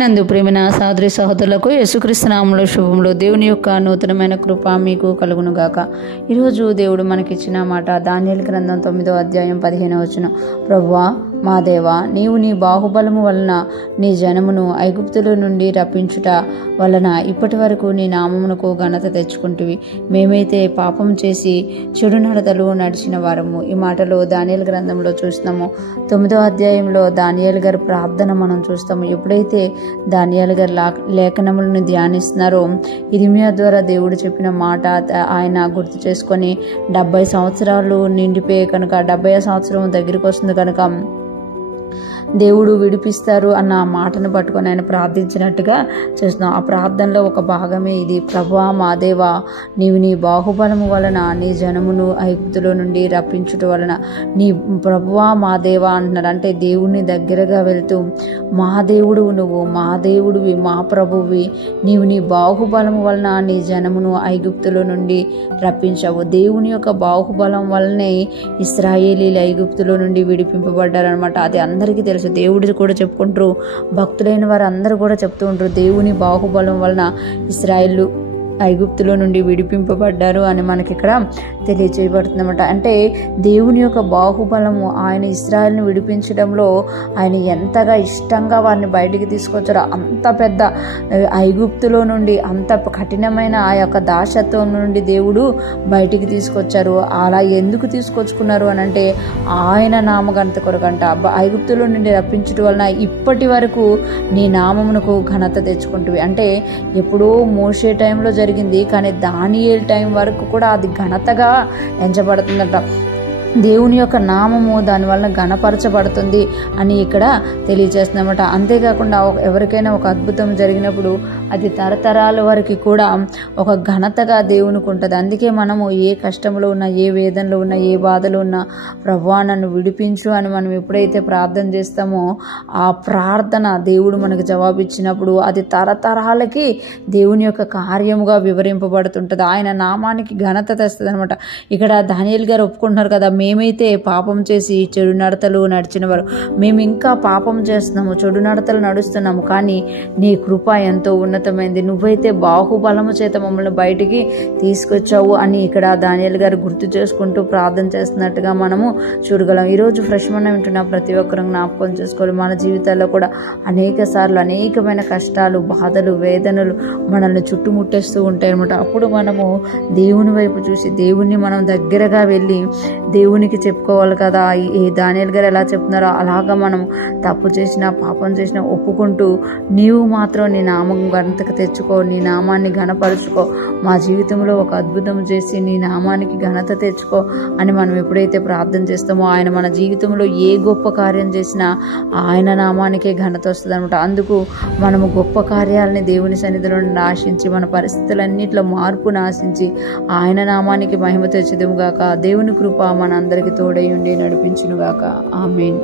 నందు ప్రేమిన సహోదరి సహోదరులకు యేసుక్రీస్తు నామములో శుభములు. దేవుని యొక్క నూతనమైన కృప మీకు కలుగును గాక. ఈరోజు దేవుడు మనకిచ్చిన మాట దానియేలు గ్రంథం 9వ అధ్యాయం 15వ వచనం. ప్రభువా మా దేవా, నీవు నీ బాహుబలము వలన నీ జనమును ఐగుప్తుల నుండి రప్పించుట వలన ఇప్పటి వరకు నీ నామమునకు ఘనత తెచ్చుకుంటువి. మేమైతే పాపం చేసి చెడు నడతలు నడిచిన వారము. ఈ మాటలో దానియేలు గ్రంథంలో చూస్తాము. 9వ అధ్యాయంలో దానియేలు గారి ప్రార్థన మనం చూస్తాము. ఎప్పుడైతే దానియేలు గారి లేఖనములను ధ్యానిస్తున్నారో ఇర్మియా ద్వారా దేవుడు చెప్పిన మాట ఆయన గుర్తు చేసుకొని 70 సంవత్సరాలు నిండిపోయే కనుక 70వ సంవత్సరం దగ్గరికి వస్తుంది కనుక దేవుడు విడిపిస్తారు అన్న మాటను పట్టుకొని ఆయన ప్రార్థించినట్టుగా చూస్తున్నాం. ఆ ప్రార్థనలో ఒక భాగమే ఇది. ప్రభువా మా దేవా, నీవు నీ బాహుబలము వలన నీ జనమును ఐగుప్తులో నుండి రప్పించుట వలన నీ ప్రభువా మా దేవా అంటున్నారు. అంటే దేవుని దగ్గరగా వెళ్తూ మా దేవుడు నువ్వు, మా దేవుడివి, మా ప్రభువి, నీవు నీ బాహుబలము వలన నీ జనమును ఐగుప్తులో నుండి రప్పించావు. దేవుని యొక్క బాహుబలం వలనే ఇశ్రాయేలీలు ఐగుప్తులో నుండి విడిపింపబడ్డారనమాట. అది అందరికీ తెలుసు. దేవుడు కూడా చెప్పుకుంటారు, భక్తులైన వారు అందరూ కూడా చెప్తూ ఉంటారు, దేవుని బాహుబలం వలన ఇశ్రాయేలు ఐగుప్తులో నుండి విడిపింపబడ్డారు అని మనకి ఇక్కడ తెలియజేయబడుతుందన్నమాట. అంటే దేవుని యొక్క బాహుబలము ఆయన ఇశ్రాయేలును విడిపించడంలో ఆయన ఎంతగా ఇష్టంగా వారిని బయటికి తీసుకొచ్చారో, అంత పెద్ద ఐగుప్తులో నుండి అంత కఠినమైన ఆ యొక్క దాసత్వం నుండి దేవుడు బయటికి తీసుకొచ్చారు. అలా ఎందుకు తీసుకొచ్చుకున్నారు అని అంటే ఆయన నామఘనత కొరకంట. ఐగుప్తులో నుండి రప్పించడం వలన ఇప్పటి వరకు నీ నామమునకు ఘనత తెచ్చుకుంటువి. అంటే ఎప్పుడో మోషే టైంలో జరిగింది, కానీ దానియేలు టైం వరకు కూడా అది ఘనతగా ఎంచబడుతుందట. దేవుని యొక్క నామము దాని వలన ఘనపరచబడుతుంది అని ఇక్కడ తెలియజేస్తుందన్నమాట. అంతేకాకుండా ఎవరికైనా ఒక అద్భుతం జరిగినప్పుడు అది తరతరాల వరకు కూడా ఒక ఘనతగా దేవునికి ఉంటుంది. అందుకే మనము ఏ కష్టంలో ఉన్నా, ఏ వేదనలో ఉన్నా, ఏ బాధలో ఉన్నా ప్రభువా నన్ను విడిపించు అని మనం ఎప్పుడైతే ప్రార్థన చేస్తామో ఆ ప్రార్థన దేవుడు మనకు జవాబిచ్చినప్పుడు అది తరతరాలకి దేవుని యొక్క కార్యముగా వివరింపబడుతుంటుంది. ఆయన నామానికి ఘనత తెస్తుంది అనమాట. ఇక్కడ దానియేలు గారు ఒప్పుకుంటున్నారు కదా, మేమైతే పాపం చేసి చెడు నడతలు నడిచిన వారు, మేము ఇంకా పాపం చేస్తున్నాము, చెడు నడతలు నడుస్తున్నాము, కానీ నీ కృప ఎంతో ఉన్నతమైంది, నువ్వైతే బాహుబలము చేత మమ్మల్ని బయటికి తీసుకొచ్చావు అని ఇక్కడ దానియేలు గారు గుర్తు చేసుకుంటూ ప్రార్థన చేస్తున్నట్టుగా మనము చూడగలం. ఈరోజు ఫ్రెష్ మనం వింటున్న ప్రతి ఒక్కరూ జ్ఞాపకం చేసుకోవాలి, మన జీవితాల్లో కూడా అనేక సార్లు అనేకమైన కష్టాలు, బాధలు, వేదనలు మనల్ని చుట్టుముట్టేస్తూ ఉంటాయి అనమాట. అప్పుడు మనము దేవుని వైపు చూసి దేవుణ్ణి మనం దగ్గరగా వెళ్ళి దేవునికి చెప్పుకోవాలి కదా. ఈ దానియేలు గారు ఎలా చెప్తున్నారో అలాగా మనం తప్పు చేసినా పాపం చేసినా ఒప్పుకుంటూ నీవు మాత్రం నీ నామం ఘనతకు తెచ్చుకో, నీ నామాన్ని ఘనపరుచుకో, మా జీవితంలో ఒక అద్భుతం చేసి నీ నామానికి ఘనత తెచ్చుకో అని మనం ఎప్పుడైతే ప్రార్థన చేస్తామో ఆయన మన జీవితంలో ఏ గొప్ప కార్యం చేసినా ఆయన నామానికే ఘనత వస్తుంది అనమాట. అందుకు మనము గొప్ప కార్యాలని దేవుని సన్నిధిలో ఆశించి మన పరిస్థితులన్నింటిలో మార్పును ఆశించి ఆయన నామానికి మహిమ తెచ్చుదుము గాక. దేవుని కృప మన అందరికి తోడై ఉండి నడిపించును గాక. ఆమేన్.